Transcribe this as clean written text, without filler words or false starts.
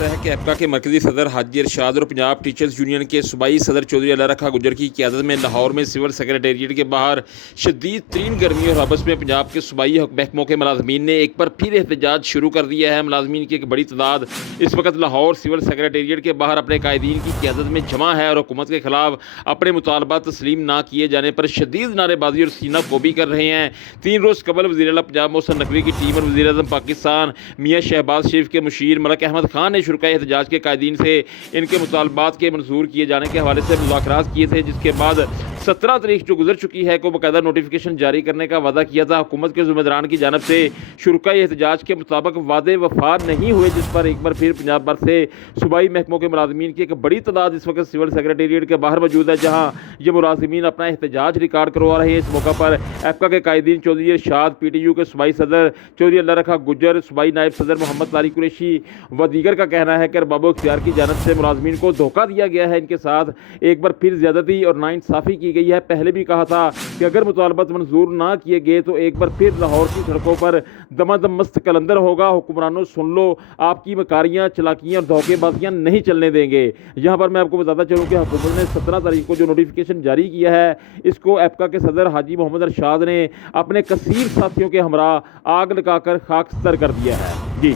ऐसा है कि एप्का के मरकजी सदर हाजी अरशाद और पंजाब टीचर्स यूनियन के सूबाई सदर चौधरी अल्लाह रखा गुजर की क़यादत में लाहौर में सिविल सेक्रेटेरिएट के बाहर शदीद तरीन गर्मी और हबस में पंजाब के सूबाई महकमों के मुलाजमीन ने एक बार फिर एहतजाज शुरू कर दिया है। मुलाजमीन की एक बड़ी तादाद इस वक्त लाहौर सिविल सेक्रेटेरिएट के बाहर अपने कायदीन की क़यादत में जमा है और हुकूमत के खिलाफ अपने मुतालबात तस्लीम ना किए जाने पर शदीद नारेबाजी और सीना कोबी कर रहे हैं। 3 रोज़ कबल वज़ीर आला पंजाब मोहसिन नकवी की टीम और वज़ीर आज़म पाकिस्तान मियाँ शहबाज शरीफ के मुशीर मलिक अहमद खान ने शुरकाए एहतजाज के कायदीन से इनके मुतालबात के मंजूर किए जाने के हवाले से मुज़ाकरात किए थे, जिसके बाद 17 तारीख जो गुजर चुकी है को बाकायदा नोटिफिकेशन जारी करने का वादा किया था। हुकूमत के ज़िम्मेदारान की जानब से शुरकाए एहतजाज के मुताबिक वादे वफा नहीं हुए, जिस पर एक बार फिर पंजाब भर से सूबाई महकमों के मुलाजमीन की एक बड़ी तादाद इस वक्त सिविल सेक्रेटेरिएट के बाहर मौजूद है, जहाँ ये मुलाजमीन अपना एहतजाज रिकॉर्ड करवा रहे हैं। इस मौका पर एप्का के कायदीन चौधरी अरशाद, PTU के सूबाई सदर चौधरी अल्लाह रखा गुजर, सूबाई नायब सदर मोहम्मद तारिक कुरैशी व दीगर का कहना है कि अरबाब इख्तियार की जानब से मुलाजमीन को धोखा दिया गया है। इनके साथ एक बार फिर ज़्यादती और नाइंसाफ़ी की गई है। पहले भी कहा था कि अगर मुतालबात मंजूर ना किए गए तो एक बार फिर लाहौर की सड़कों पर दमादम मस्त कलंदर होगा। हुक्मरानों सुन लो, आपकी मकारियाँ, चलाकियाँ और धोखेबाजियाँ नहीं चलने देंगे। यहाँ पर मैं आपको बताता चलूँ कि हुकूमत ने 17 तारीख को जो नोटिफिकेशन जारी किया है, इसको एप्का के सदर हाजी मोहम्मद अरशाद ने अपने कसीर साथियों के हमरा आग लगाकर खाकस्तर कर दिया है। जी।